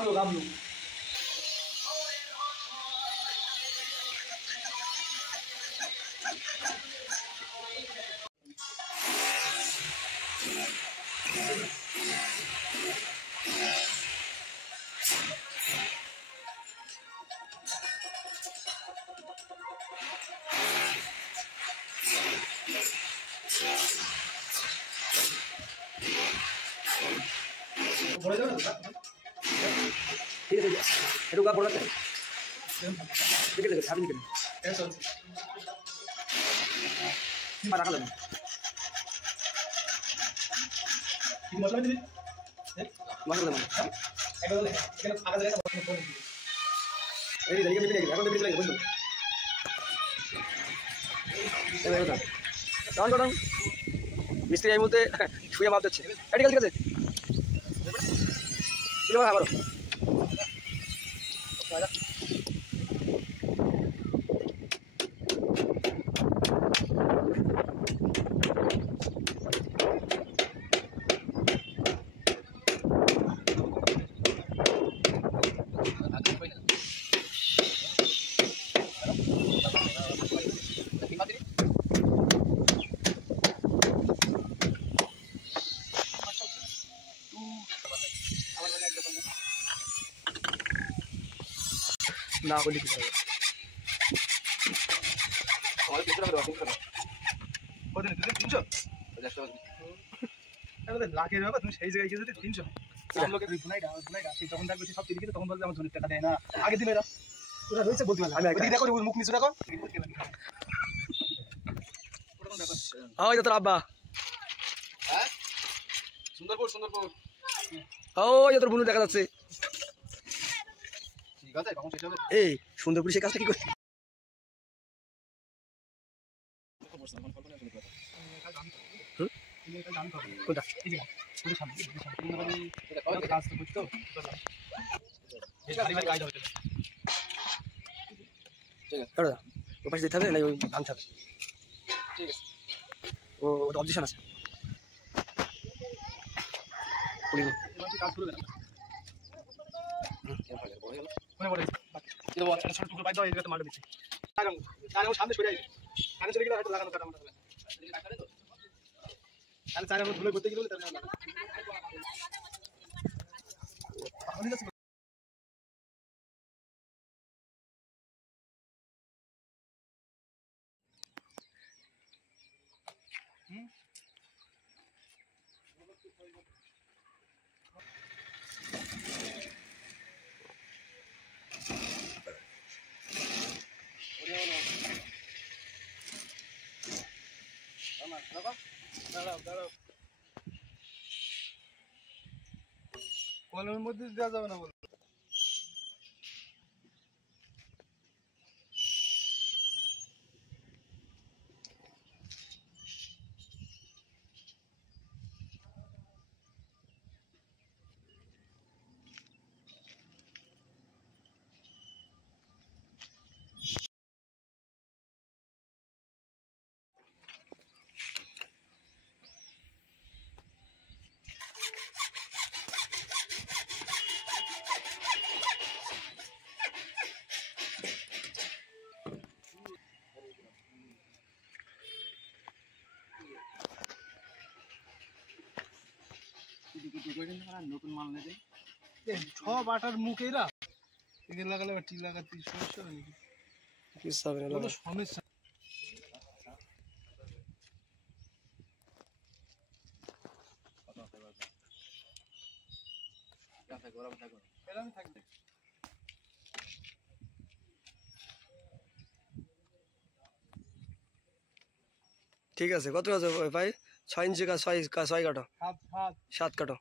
आप लोग বড় যাবে না ঠিক আছে একটু গা বড় আছে ঠিক আছে আপনি কেন এসো মারা গেল কি মশলা দিবি মশলা মানে একদম এখানে আগা জায়গা মশলা ফোন দিবি এই জায়গা মিলে এখন তো বিচলে বন্ধু এই দেখো ডাউন ডাউন মিস্ত্রি এই মুহূর্তে শুয়ে মাপ দিচ্ছে ঠিক আছে কিলো আবার না বলি কি হবে আমাদের কিছু টাকা দাও কিছু টাকা কত দিন 300 50 টাকা তাহলে লাখের ব্যাপার তুমি সেই জায়গায় গিয়ে যদি 300 हम लोग के बुनाई সেই তখন দেখবে সব দিকে তখন বলবে আমার জনের টাকা দেয় না আগে দিন এরা ওরা রয়েছে বলতে পারলাম আমি দেখো মুখ নিচু রাখো ওই তো তোর আব্বা হ্যাঁ সুন্দরপুর ওই তোর বুনু দেখা যাচ্ছে এই সুন্দরপুর সে কাজটা কি করছে কোনটা ওপাশে যেতে হবে না ওই ভাঙতে হবে ও অবজেকশন আছে কাজ করবে না সামনে সরে আসবে চলে গেলে হয়তো লাগানো কাটা তাহলে চার আমরা ধুলে করতে গেলে কলের মধ্যে দেওয়া যাবে না বল নতুন মাল নেবে সব আটার মুখ এরা এখানে লাগালে আবার টিক লাগাতে সমস্যা হবে নাকি কিছু হবে না কোনো সমস্যা ঠিক আছে কত আছে ভাই 6 ইঞ্চি কা 6 কাটো 7 কাটো